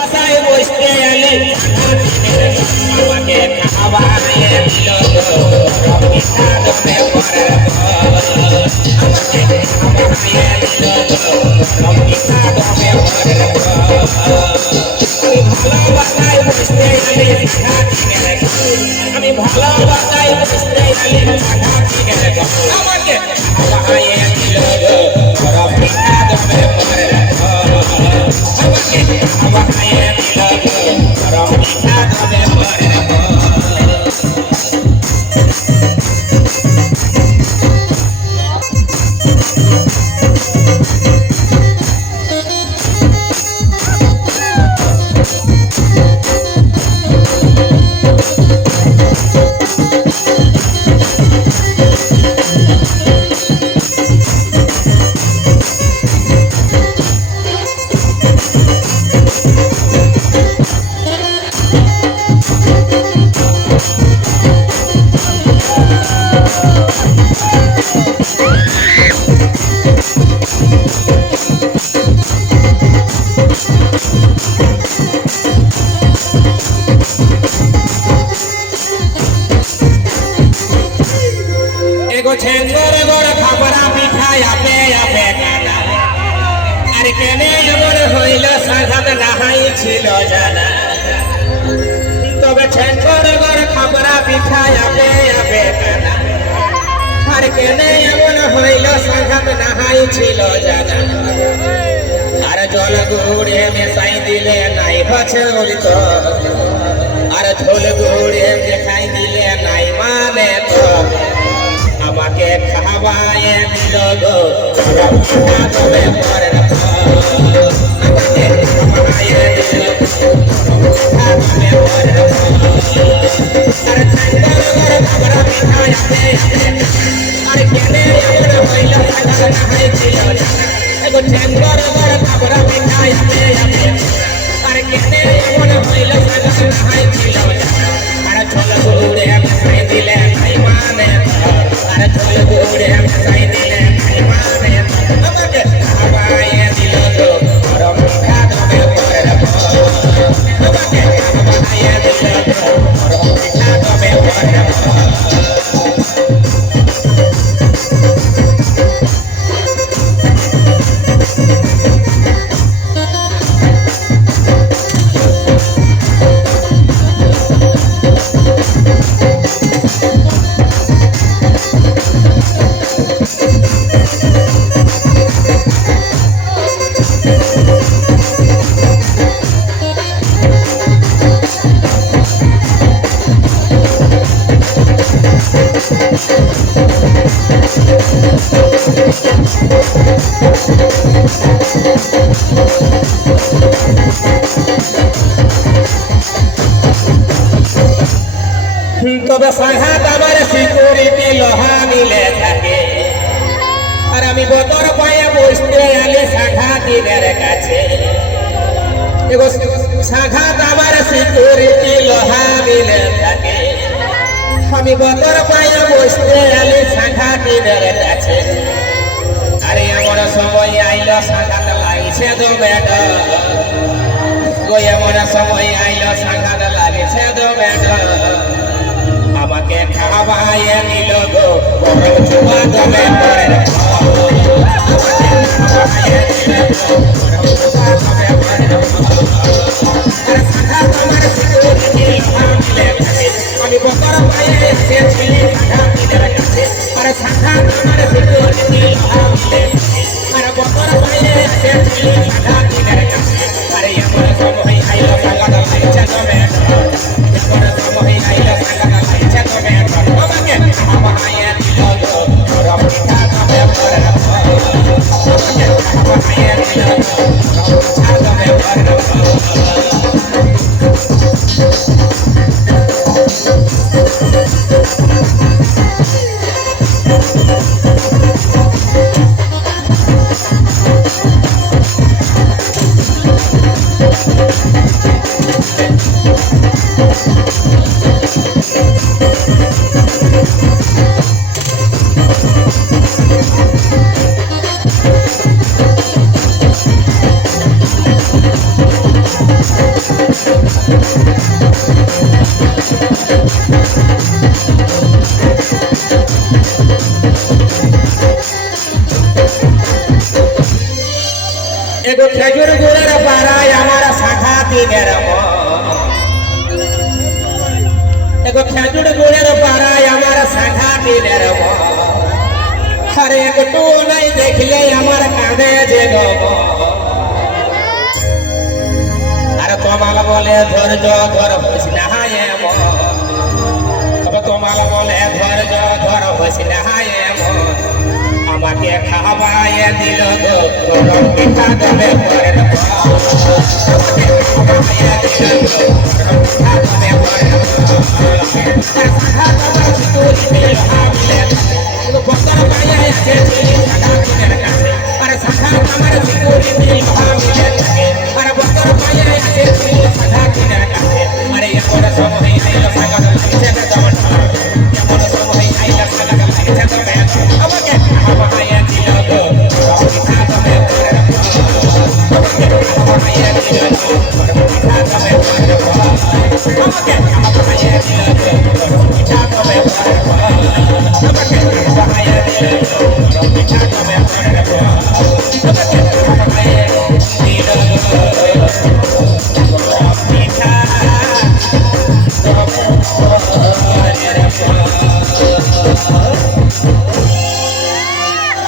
বাসায় বসতে এলে আমাকে খাওয়াইয়ে দিল পিঠা দমে করে আমাকে খাওয়াইয়ে দিল পিঠা দমে করে ভালোবাসায় বসতে এলে আমি ভালোবাসায় বসতে এলে আমাকে খাওয়াইয়ে দিল পিঠা দমে করে আমাকে খাওয়াইয়ে দিল পিঠা দমে করে छेंगर गोड़ खबरा पिठाई आपे आपे गाना अरे केने एमन हইল সাধাত নাহাই ছিল জানা তবে छेंगर गोड़ खबरा पिठाई आपे आपे गाना अरे केने एमन हইল সাধাত নাহাই ছিল জানা আর জল গুড়ে মেশাই দিলে নাই হচ্ছে উলিত আর ঝোল গুড়ে মেশাই দিলে নাই মানে তো আমাকে খাওয়াইয়ে দিল গো পিঠা দমে করে আমাকে খাওয়াইয়ে দিল পিঠা দমে করে আরে ছাইদার ঘর খাবরা পিঠা আপে আরে কেনে এমন হইল সাগা নাহাই ছিল এগো ছাইদার ঘর খাবরা পিঠা আপে আরে কেনে এমন হইল সাগা নাহাই ছিল আরে ছোলা গুড়ে মিশাই দিলে নাই মানে আরে ছোলা গুড়ে মিশাই দিলে নাই মানে আমাকে খাওয়াইয়ে দিল গো পিঠা দমে করে আমাকে খাওয়াইয়ে দিল গো পিঠা দমে করে তবে সাহাত আমার সিকিউরিটি লোহা মিলে থাকে আর আমি বদর পায়ে বসতে আলি সাঘাতিনের কাছে এগো সাঘাত আমার সিকিউরিটি লোহা মিলে থাকে আমি বদর পায়ে বসতে আলি সাঘাতিনের কাছে আরে আমার সময় আইলো সাঘাত লাগছে দো বেটা কই আমার সময় আইলো সাঘাত লাগছে দো বেটা আমাকে খাওয়াইয়ে দিল গো চুয়া দমে করে আমাকে খাওয়াইয়ে দিল গো চুয়া দমে করে আরে সাধা তোমার সিকিউরিটি মিলে থাকে আমি বকর পায়ে এসেছি সাধা মিলে কাছে আরে সাধা তোমার সিকিউরিটি মিলে আরে বকর পায়ে এসেছি সাধা মিলে কাছে আরে আমার সময় আইলো সাগাদ লাইছে দমে আমার সময় আইলো সাগাদ লাইছে দমে আমাকে খাওয়াইয়ে দিল গো পিঠা দমে করে আমাকে খাওয়াইয়ে দিল গো পিঠা দমে করে দিনের এগো খেজুর গুড়ের পাড়ায় আমার সাঘা দিনের আরে একটু নাই দেখলে আমার কাঁদে যে গম আর তোমাল বলে ধৈর্য ধর হইস না তবে তোমাল বলে ধৈর্য ধর হইস না আমাকে খাওয়াইয়ে দিল গো গরম পিঠা দেবে পরের আমাকে খাওয়াইয়ে দিল গো গরম পিঠা দেবে পরের